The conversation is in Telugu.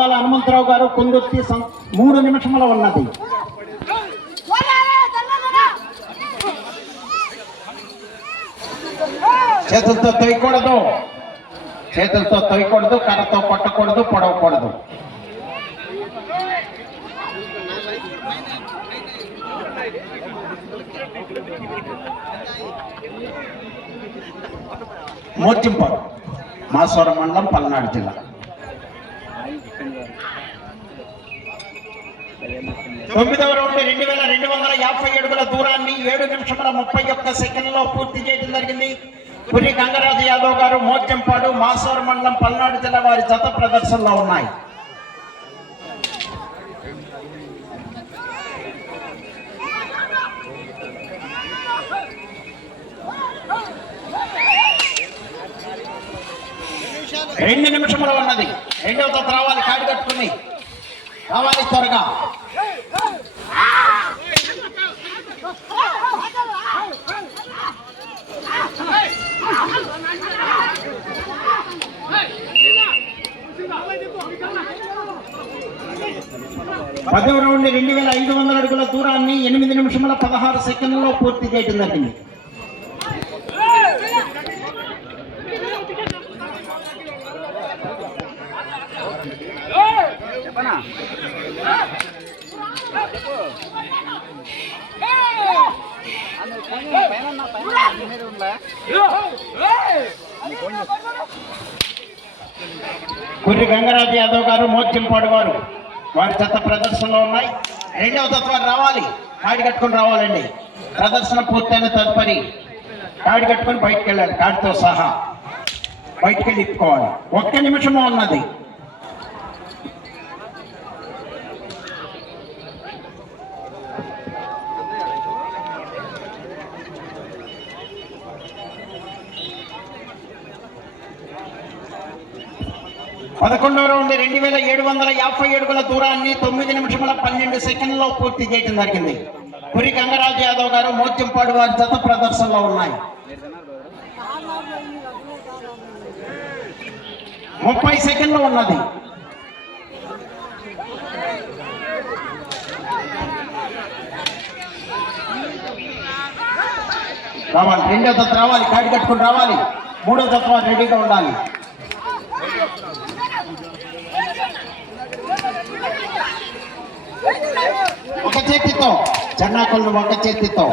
హనుమంతరావు గారు కుందుర్తి 3 నిమిషముల ఉన్నది. చేతులతో తొయ్యకూడదు, చేతులతో తొయ్యకూడదు, కర్రతో కొట్టకూడదు, పొడవకూడదు. మోర్చింపాడు, మాసవరం మండలం, పల్నాడు జిల్లా. 9వ రౌండ్ 2250 అడుగుల దూరాన్ని 7 నిమిషముల 31 సెకండ్లో పూర్తి చేయడం జరిగింది. పురి గంగరాజు యాదవ్ గారు, మోర్చంపాడు, మాసవరం మండలం, పల్నాడు జిల్లా వారి జత ప్రదర్శనలో ఉన్నాయి. రెండు నిమిషములు ఉన్నది. రెండవ జత రావాలి, కాడి కట్టుకుని రావాలి త్వరగా. పదవ రౌండ్ 2500 అడుగుల దూరాన్ని 8 నిమిషముల 16 సెకండ్లలో పూర్తి చేయడం జరిగింది. కుర్రి గంగరాజు యాదవ్ గారు, మోర్చంపాడు వారు వారి జత ప్రదర్శనలో ఉన్నాయి. రెండవ జత వారు రావాలి, కాడి కట్టుకుని రావాలండి. ప్రదర్శన పూర్తయిన తదుపరి కాడి కట్టుకొని బయటకు వెళ్ళాలి, కాడితో సహా బయటకు వెళ్ళి ఇప్పుకోవాలి. 1 నిమిషము ఉన్నది. పదకొండవ రౌండ్ 2750 అడుగుల దూరాన్ని 9 నిమిషముల 12 సెకండ్లలో పూర్తి చేయడం జరిగింది. పురి గంగరాజు యాదవ్ గారు, మోర్చంపాడు వారి జత ప్రదర్శనలో ఉన్నాయి. 30 సెకండ్లు ఉన్నది. రావాలి, రెండో జత రావాలి, కాడి కట్టుకుని రావాలి. మూడో జత వారు రెడీగా ఉండాలి. ఒక చేతితో చెన్నాకులను, ఒక చేతితో